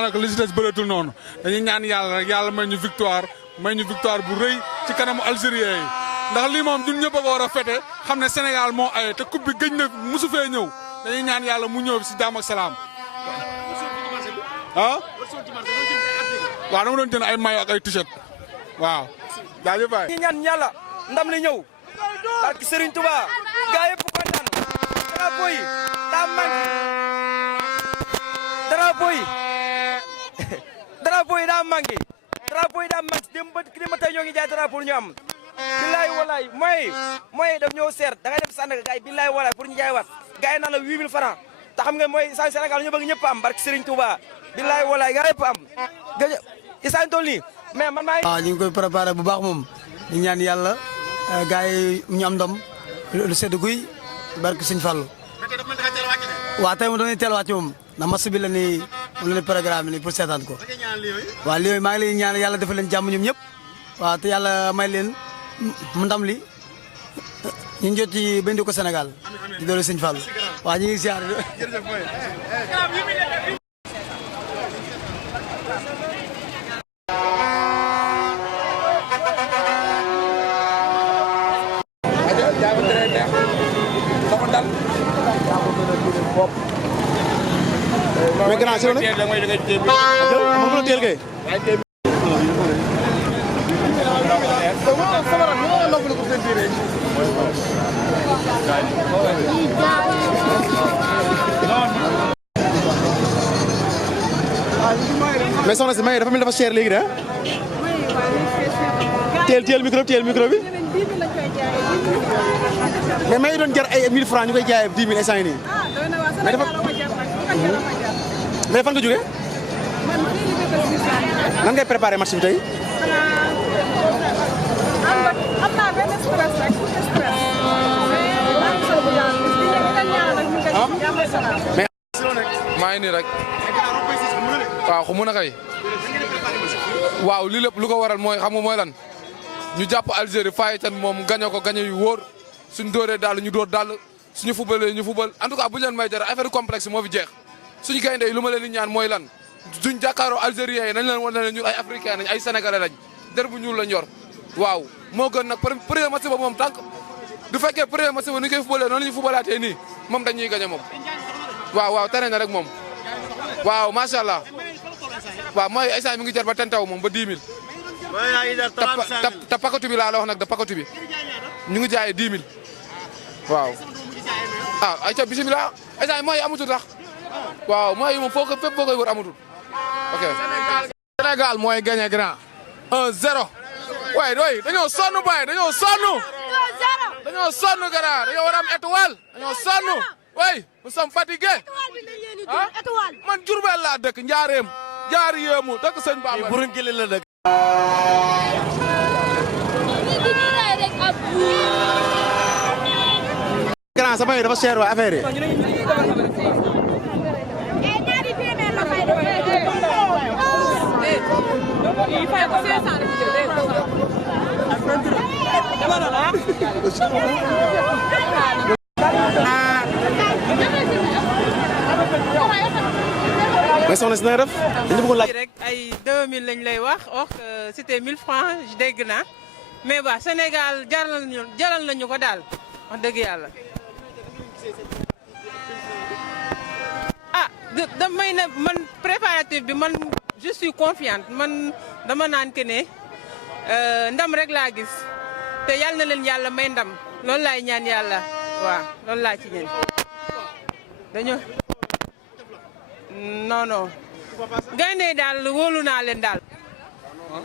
daanaka li si des bëreetul noonu dañuy ñaan yàlla rek yàlla may ñu victoire bu rëy ci kanamu Algérien yi ndax lii moom ñun ñëpp a ko war a fete xam ne Sénégal moo aye te coupe bi gëj na musu fee ñëw dañuy ñaan yàlla mu ñëw si jàmm ak salaam. ah. waaw dama doon jënd ay maillot ak ay t-shirt waaw. jaajëf waay. ñi ñaan yàlla ndam li ñëw. barke Serigne Touba gaa yëpp kontaan drapeau yi daa manqué drapeau yi daa manqué dem ba tey ñoo ngi jaay drapeau ñu am billaay walaay mooy daf ñëw seer da ngay dem Sandaga gars yi billaay walaay pour ñu jaay wat gars yi naan la 8000 francs te xam nga mooy sa Sénégal ñu bëgg ñëpp am barke Serigne Touba billaay walaay gaa yëpp am gëj isaan toll nii mais man maa ñu ngi koy préparé bu baax moom di ñaan yàlla gars yi ñu am ndam lu sedd guy barke Sëñ Fallu waaw tey moom dañuy teel wàcc moom ndax match bi la ni programme ni pour seetaan ko waaw li maa ngi leen ñaan yàlla defal leen jàmm ñoom ñëpp waaw te yàlla may leen mu ndam li ñu jot ci bindi ko Sénégal di doole Sëñ Fallu waaw ñu ngi ziar mais grand si loolu nag mën nga teel kay. mais soxna si may dafa mel dafa cher léegi de teel micro bi. mais may doon jar ay 1000 francs ñu koy jaayee 10 000 instant yii nii. mais dafa mais fan nga jógee. nan ngay préparé match bi tey. maa ngi nii rek. waaw xamu na kay. waaw lii lépp lu ko waral mooy xam nga mooy lan. ñu jàpp Algérie fayi tan moom gañe ko gañe yu wóor suñu dóoree daal ñu dóor daal suñu fubalee ñu fubal en tout cas bu ñu leen may dara affaire complexe moo fi jeex suñu gaynde yi lu ma leen di ñaan mooy lan duñ jàkkaaroo Algériens yi nañ leen wan ne ñun ay africain nañ ay sénégalais lañ der bu ñuul lañ yor waaw moo gën nag premier match ba moom tànk du fekkee premier match ba ni koy fubalee noonu la ñuy fubalaatee nii moom dañuy gañe moom waaw tane na rek moom waaw macha allah waaw mooy ay saa mi ngi jar ba tentaw moom ba 10 000 te pakatu bi laa la wax nag da pakatu bi ñu ngi jaayee 10 000 waaw ay ca bisimilah ay saa mooy amutul tax waaw mooy moom foo ko fépp foo koy wër amutul ok Sénégal mooy gagné grand 1-0 waaye doy dañoo sonn baay dañoo sonn grand dañoo war a am étoile dañoo sonn way nous sommes fatigués ah man Diourbel laa dëkk njaareem jaari yéemu dëkk sëñ Bamba buruñ gële la dëkk grand sama yi dafa cher waa affaire yi mais soxna si na nga def dañu bëggoon laaj rek ay 2000 lañ lay wax c'était 1000 francs dégg na mais ba Sénégal jaral nañu ko daal wax dëgg yàlla damay ne man préparatif bi man je suis confiante man dama naan que ne ndam rek laa gis te yàlla na leen yàlla may ndam loolu laay ñaan yàlla waaw loolu laa ci ñaan dañoo non gaynde daal wóolu naa leen daal. waaw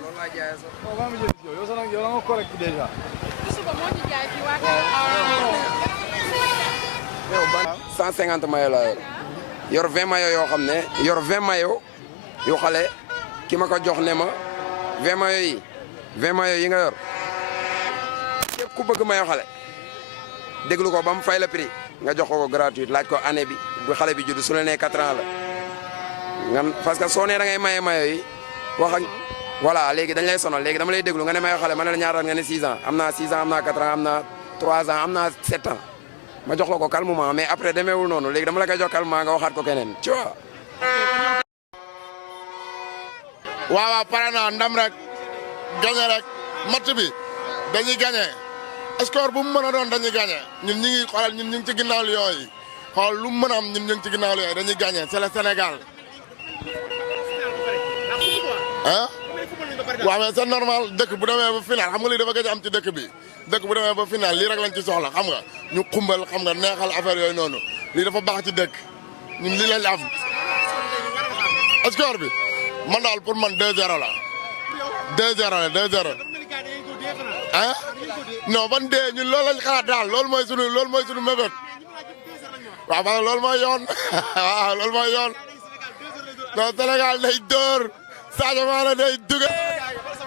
150 maillot la yor 20 maillot yoo xam ne yor 20 maillot yu xale ki ma ko jox ne ma 20 maillot yi nga yor képp ku bëgg maillot xale déglu ko ba mu fay la prix nga jox ko gratuit laaj ko année bi bu xale bi judd su la nee 4 ans la nga parce que soo nee da ngay maye maillot yi wax ak voilà léegi dañ lay sonal léegi dama lay déglu nga ne maillot xale ma ne la ñaata nga ne 6 ans am naa 6 ans am naa 4 ans am naa 3 ans am naa 7 ans ma jox la ko calmement mais après demeewul noonu léegi dama la koy jox calmement nga waxaat ko keneen tu vois. waaw pare naa ndam rek gagné rek match bi dañuy gagné score bu mu mën a doon dañuy gagné ñun ñi ngi xoolal ñun ñu ngi ci ginnaaw Lions yi xool lu mu mën a am ñun ñu ngi ci ginnaaw Lions yi dañuy gagné c'est le Sénégal ah waaw mais c'est normal dëkk bu demee ba final xam nga lii dafa gëj am ci dëkk bi dëkk bu demee ba final lii rek lañ ci soxla xam nga ñu xumbal xam nga neexal affaire yooyu noonu lii dafa baax ci dëkk ñun lii lañ am score bi man daal pour man 2-0 la 2-0 la 2-0 ah non ban dee ñun loolu lañ xalaat daal loolu mooy sunu mébét waaw parce que loolu mooy yoon waaw loolu mooy yoon non Sénégal day dóor Sadio Mané day dugal.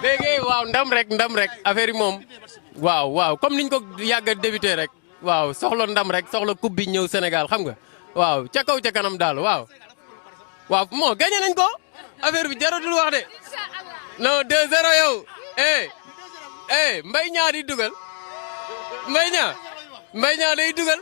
léegi waaw ndam rek affaire yi moom waaw comme niñ ko yàgg a débuté rek waaw soxla ndam rek soxla coupe bi ñëw Sénégal xam nga waaw ca kaw ca kanam daal waaw moo gagné nañ ko affaire bi jaratul wax de non 2-0 yow Mbaye Niang di dugal Mbaye Niang day dugal